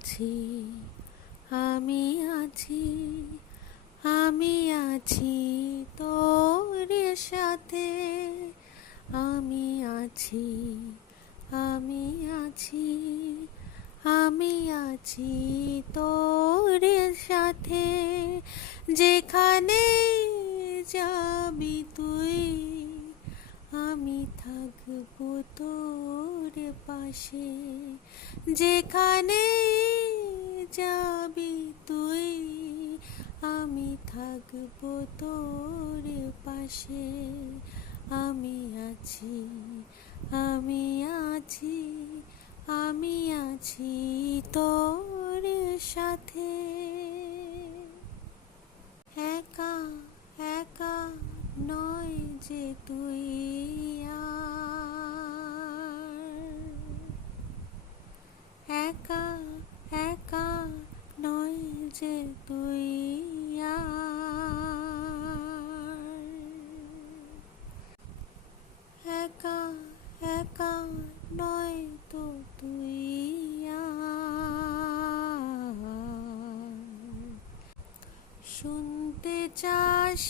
আছি, আমি আছি, আমি আছি তোর সাথে। আমি আছি, আমি আছি, আমি আছি তোর সাথে। যেখানে যাবি তুই, আমি থাকবো তোর পাশে। যেখানে যাবি তুই, আমি থাকবো তোর পাশে। আমি আছি, আমি আছি, আমি আছি তোর সাথে। একা একা নয় যে তুই আর, একা একা নয় যে তুই আর, একা একা নয় তো তুই আর। শুনতে চাস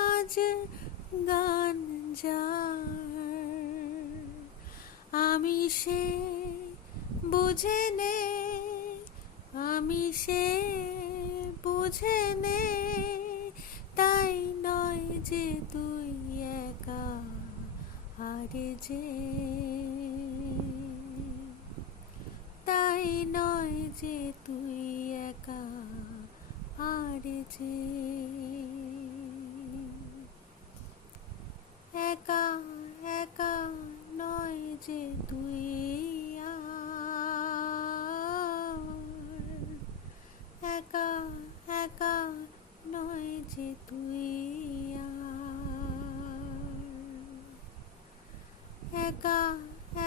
আজ গান যার, আমি সে বুঝে নে, আমি সে বুঝে নে। তাই নয় যে তুই একা হারে যে, তাই নয় যে তুই একা হারে যে। একা একা নয় যে তুই আর, একা একা নয় যে তুই আর, একা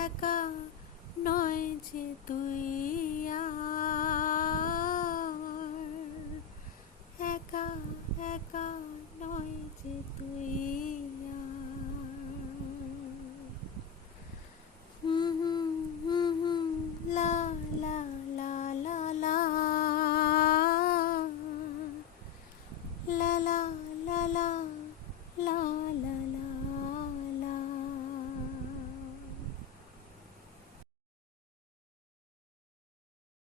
একা নয় যে তুই আর, একা একা নয় যে তুই লা লা লা লা লা লা লা লা লা লা